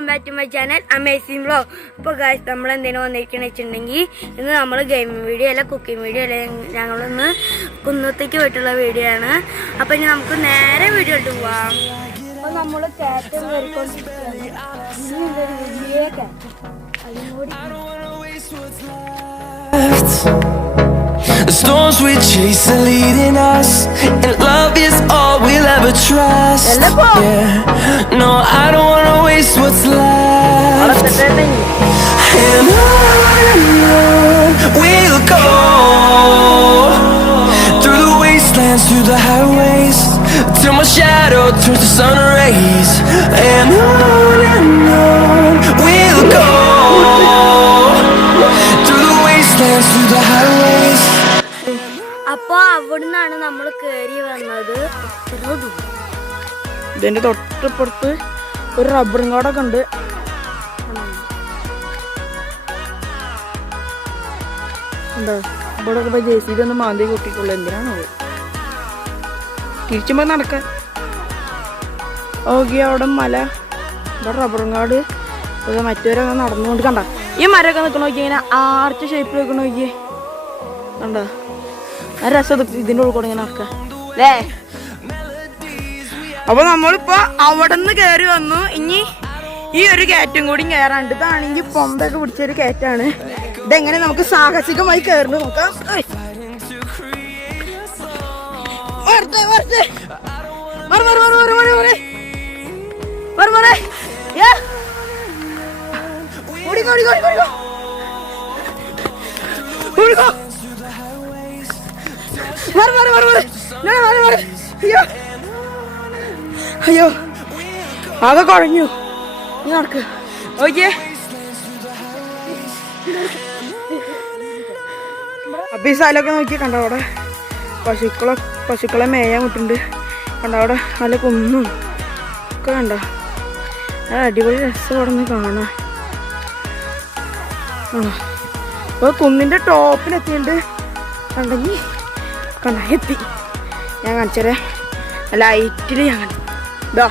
Welcome back to my channel amazing vlog. അപ്പോൾ guys നമ്മൾ എന്തിനാ വന്നിരിക്കണെന്ന് വെച്ചിട്ടുണ്ടെങ്കിൽ ഇന്ന് നമ്മൾ ഗെയിമിംഗ് വീഡിയോ അല്ല കുക്കിംഗ് വീഡിയോ അല്ല, ഞങ്ങളൊന്ന് കുന്നത്തേക്ക് പോയിട്ടുള്ള വീഡിയോ ആണ്. അപ്പോൾ ഇനി നമുക്ക് നേരെ വീഡിയോ ഇട്ട് പോവാം. അപ്പോൾ നമ്മൾ കയറ്റം കയറിക്കൊണ്ടിരിക്കുകയാണ്. ഇനി എന്തൊരു വലിയ കയറ്റം അതിനോട് The storms we chase are leading us, and love is all we'll ever trust. Yeah, no, I don't wanna waste what's left. And on we'll go, through the wastelands, through the highways, till my shadow turns to sun rays. And on we'll go, through the wastelands, through the highways. അപ്പോൾ അവിടുന്നാണ് നമ്മൾ കയറി വന്നത്. ഇതിന്റെ തൊട്ടിപ്പുറത്ത് ഒരു റബ്ബറും കാടൊക്കെ ഉണ്ട്. എന്താ ഇവിടെ ഒക്കെ JCB ഒന്ന് മാന്തി കൂട്ടിക്കുള്ളൂ. എന്തിനാണോ തിരിച്ചുമ്പോ നടക്കാൻ ഓക്കെ. അവിടെ മല, ഇവിടെ റബ്ബറും കാട്, മറ്റവരൊക്കെ നടന്നുകൊണ്ട് കണ്ട ഈ മരമൊക്കെ നിൽക്കണ നോക്കി ഇങ്ങനെ ആർച്ച് ഷേപ്പിൽ വെക്കണ നോക്കിയേ കണ്ട. ആ രസം ഇതിൻ്റെ ഉള്ളിൽ കൂടെ ഇങ്ങനെ നടക്കാം അല്ലേ. അപ്പൊ നമ്മളിപ്പോ അവിടെ നിന്ന് കയറി വന്നു. ഇനി ഈ ഒരു കയറ്റം കൂടി കയറാണ്ട്. ഇതാണെങ്കിൽ പൊമ്പൊക്കെ പിടിച്ചൊരു കയറ്റാണ്. ഇതെങ്ങനെ നമുക്ക് സാഹസികമായി കയറുന്നു നോക്കാം. അയ്യോ ആകെ കുഴഞ്ഞു. നടക്ക് ഓക്കെ. അപ്പൊ ഈ സ്ഥലമൊക്കെ നോക്കി കണ്ട. അവിടെ പശുക്കളെ മേയാൻ വിട്ടുണ്ട്. കണ്ട അവിടെ നല്ല കുന്നും ഒക്കെ കണ്ട. അടിപൊളി രസം അവിടെ നിന്ന് കാണാം. അപ്പൊ കുന്നിന്റെ ടോപ്പിലെത്തിയിട്ടുണ്ട്. കണ്ടെങ്കിൽ കണ്ട എത്തി. ഞാൻ കാണിച്ചേ ലൈറ്റില് ഞാൻ ഇതാ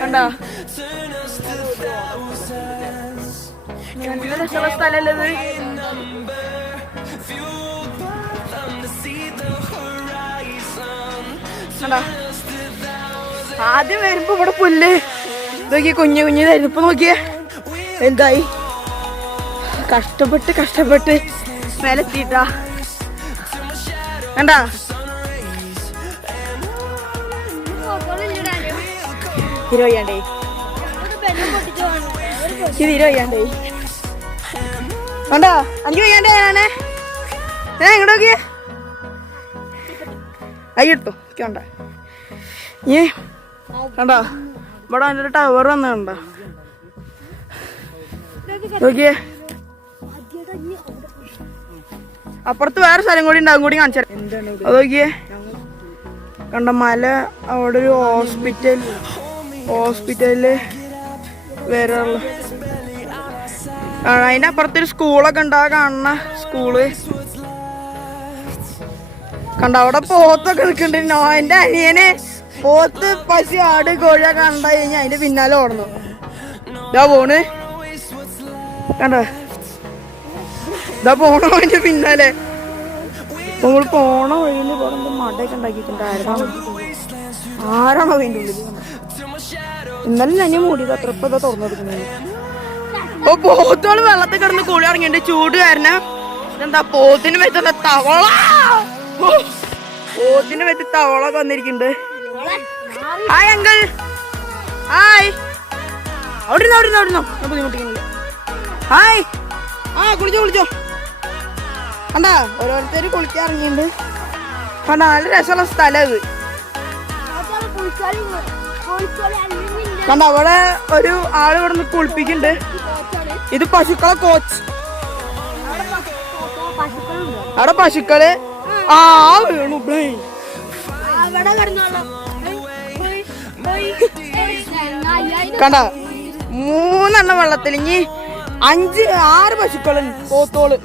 കണ്ടാ. നല്ല രസമുള്ള സ്ഥലമല്ലത്. കണ്ടാ ആദ്യം വരുമ്പോ ഇവിടെ പുല്ല് നോക്കിയ കുഞ്ഞു കുഞ്ഞിതായിരുന്നു. ഇപ്പൊ നോക്കിയേ എന്തായി. കഷ്ടപ്പെട്ട് മേലെത്തിട്ടാ കണ്ടാ. ഹീറോയ്യാണ്ടേ ഇത് ഹീറോയ്യാണ്ടേ കണ്ടാ. അഞ്ചു വയ്യാണ്ടേ ഞാനേ എങ്ങോട്ട് നോക്കിയേ അയ്യെടുത്തോ കണ്ട. ഏ കണ്ടാ ഇവിടെ അതിൻ്റെ ടവർ വന്ന കണ്ട നോക്കിയേ. അപ്പുറത്ത് വേറെ സ്ഥലം കൂടി ഉണ്ടാകും, കൂടി കാണിച്ചാൽ അത് നോക്കിയേ കണ്ട. മല അവിടെ ഒരു ഹോസ്പിറ്റലില് വേറെ അതിന്റെ അപ്പുറത്തൊരു സ്കൂളൊക്കെ ഉണ്ടാ കാണുന്ന സ്കൂള് കണ്ട. അവിടെ പോത്തൊക്കെ നിൽക്കുന്നുണ്ട്. എന്റെ അനിയനെ പോത്ത് പശു ആട് കോഴിയൊക്കെ കണ്ട കഴിഞ്ഞാൽ അതിന്റെ പിന്നാലെ ഓടുന്നു. ഇതാ പോണ് കണ്ട. ഇതാ പോണോ അതിന്റെ പിന്നാലെ. നമ്മൾ പോണ വഴിയിൽ ഇവിടെ മടയൊക്കെ ഉണ്ടാക്കിയിട്ടുണ്ട്. ആരാണോ അതിൻ്റെ ഉള്ളിൽ. ഇന്നലെ ഞാൻ മൂടിയത് അത്ര ഇപ്പൊ ഇതാ തുറന്നെടുക്കുന്നത്. അപ്പൊ പോത്തോള് വെള്ളത്തിൽ കിടന്ന് കൂടി ഇറങ്ങിണ്ട് ചൂട് കാരണം. ഇതെന്താ പോത്തിന് വെച്ച തവള. പോത്തിന് വെച്ച് തവളൊക്കെ വന്നിരിക്കുന്നുണ്ട്. Hi uncle hi. അവിടുന്ന് ബുദ്ധിമുട്ടിക്കുന്നില്ല. ഹായ് കുളിച്ചോ കണ്ടാ. ഓരോരുത്തര് കുളിക്കാൻ ഇറങ്ങിയിട്ടുണ്ട്. കണ്ടാ നല്ല രസമുള്ള സ്ഥലം ഇത്. കണ്ട അവിടെ ഒരു ആള് ഇവിടെ നിന്ന് കുളിപ്പിക്കുന്നുണ്ട്. ഇത് പശുക്കളെ കോച്ച്. അവിടെ പശുക്കള് വീണു. കണ്ട 3 വെള്ളത്തിൽ. ഇനി 5-6 പശുക്കളുണ്ട്. പോത്തോള്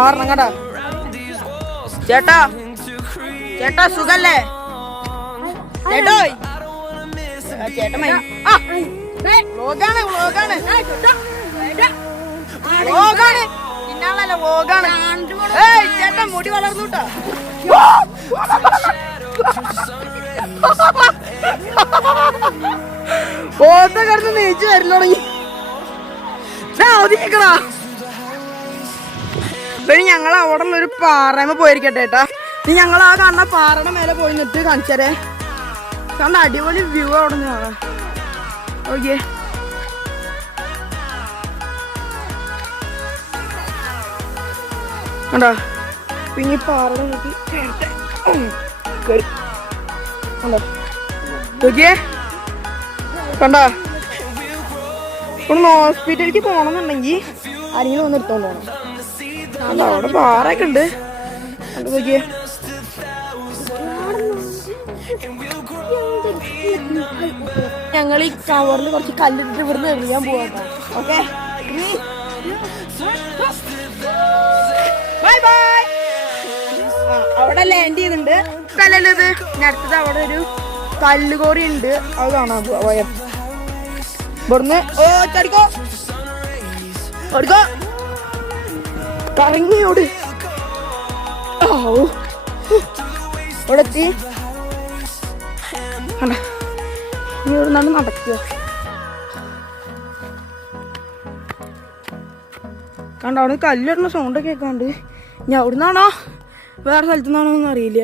6 കണ്ട. ചേട്ടാ ചേട്ടാ സുഖല്ലേ ചേട്ടോയ് ചേട്ടൻ വ്ളോഗാണ് വ്ളോഗാണ് വ്ളോഗാണ് പിന്നാളല്ല വ്ളോഗാണ്. ഏയ് ചേട്ടൻ മുടി വളർന്നുട്ടാ. പോത്ത കിടന്ന് നീച്ചു വരൽ തുടങ്ങി. പിന്നെ ഞങ്ങൾ അവിടെ ഉള്ള ഒരു പാറമ പോയിരിക്കട്ടെ ഏട്ടാ. ഇനി ഞങ്ങൾ ആ കാണുന്ന പാറയുടെ മേലെ പോയി നിന്നിട്ട് കാണിച്ചാരേ. കണ്ട അടിപൊളി വ്യൂ അവിടെ നിന്ന് കാണാം. ഓക്കെ കണ്ടോ പിന്നെ ഈ പാറയുടെ നോക്കി കണ്ടോ നോക്കിയേ കണ്ടോ. ഒന്ന് ഹോസ്പിറ്റലിലേക്ക് പോകണമെന്നുണ്ടെങ്കിൽ ആരെങ്കിലും ഒന്ന് എടുത്തോണ്ട് പോകണം. അല്ല അവിടെ പാറയൊക്കെ ഉണ്ട്. അത് നോക്കിയേ ഞങ്ങൾ ഈ കവറിൽ കുറച്ച് കല്ലിട്ട് ഇവിടുന്ന് എറിയാൻ പോവാ. Okay bye bye. അവിടെ ലാൻഡ് ചെയ്യുന്നുണ്ട്. കല്ലല്ലത് ഇനി അടുത്തത് അവിടെ ഒരു കല്ലുകോറി ഉണ്ട്. അത് കാണാൻ പോവാ. ഇവിടുന്ന് ഓ ചടിക്കോ ഓടിക്കോ കറങ്ങിയോട്. ഇവിടെ എത്തി കണ്ട. ഇനി ഇവിടെ നിന്നാണ് നടക്കുക. കണ്ട അവിടെ കല്ലിടുന്ന സൗണ്ടൊക്കെ കേൾക്കാണ്ട്. ഇനി അവിടെ നിന്നാണോ വേറെ സ്ഥലത്തു നിന്നാണോ ഒന്നും അറിയില്ല.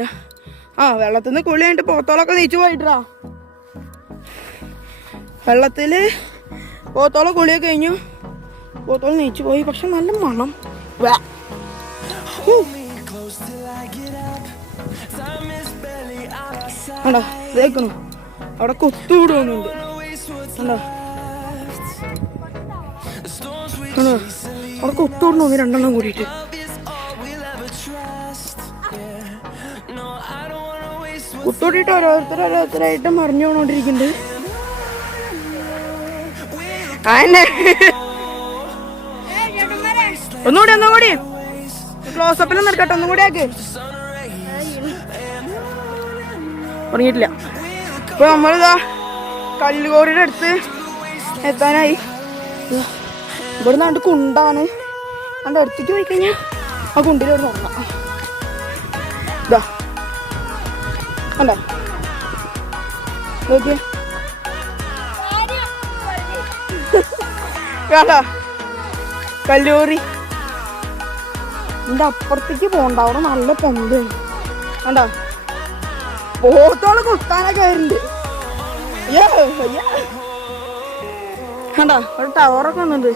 ആ വെള്ളത്തിൽ നിന്ന് കുളി കഴിഞ്ഞിട്ട് പോത്തോളൊക്കെ നീച്ചു പോയിട്ടാ. വെള്ളത്തില് പോത്തോളം കുളിയൊക്കെ കഴിഞ്ഞു. പോത്തോളം നീച്ചു പോയി. പക്ഷെ നല്ല മണം. കണ്ടോ ഇതേക്കണു അവിടെ കൊത്തുവിടുന്നുണ്ട്. കണ്ടോ കണ്ടോ അവിടെ കൊത്തുവിടണോ രണ്ടെണ്ണം കൂടിയിട്ട്. കുത്തോടിയിട്ട് ഓരോരുത്തരായിട്ട് മറിഞ്ഞു പോണോണ്ടിരിക്കുന്നുണ്ട്. ഒന്നുകൂടി ക്ലോസപ്പിൽ നിർക്കട്ടെ. ഒന്നും കൂടി ആക്ക്. തുടങ്ങിയിട്ടില്ല. ഇപ്പൊ നമ്മളിതാ കല്ലുകോറിയുടെ അടുത്ത് എത്താനായി. ഇവിടെ നിന്നാണ്ട് കുണ്ടാണ്. അതിൻ്റെ അടുത്തേക്ക് പോയി കഴിഞ്ഞാൽ ആ കുണ്ടിൽ ഇവിടെ നോക്കാം. ഇതാ കണ്ടോ നോക്കിയേ കേട്ടോ കല്ലൂറി. ഇതിന്റെ അപ്പുറത്തേക്ക് പോണ്ട. അവിടെ നല്ല പൊന്ത് കണ്ടോ. പോത്തോള് കുത്താനൊക്കെ വരുന്നുണ്ട്. കണ്ടോ ഒരു ടവറൊക്കെ വന്നിട്ടുണ്ട്.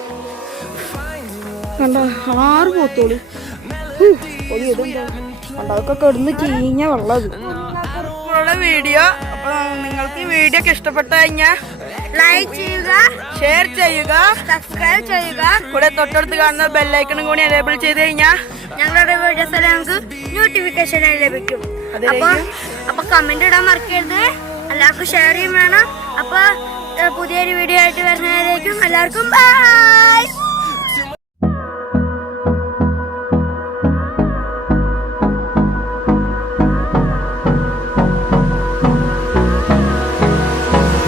കണ്ടോ 6 പോത്തോളി. അതൊക്കെ കിടന്ന് ചീഞ്ഞ വെള്ളം. വീഡിയോ അപ്പൊ നിങ്ങൾക്ക് ഈ വീഡിയോ ഒക്കെ ഇഷ്ടപ്പെട്ടു കഴിഞ്ഞാൽ ലൈക്ക് ചെയ്യുക, ഷെയർ ചെയ്യുക, സബ്സ്ക്രൈബ് ചെയ്യുക. കൂടെ തൊട്ടടുത്ത് കാണുന്ന ബെല്ലൈക്കണും കൂടി എനേബിൾ ചെയ്ത് കഴിഞ്ഞാൽ ഞങ്ങളുടെ വീഡിയോസ് എല്ലാം ഞങ്ങൾക്ക് നോട്ടിഫിക്കേഷൻ ലഭിക്കും. അപ്പൊ കമന്റ് ഇടാൻ മറക്കരുത്. എല്ലാവർക്കും ഷെയർ ചെയ്യും വേണം. അപ്പൊ പുതിയൊരു വീഡിയോ ആയിട്ട് വരുന്നതിലേക്കും എല്ലാവർക്കും ബൈ.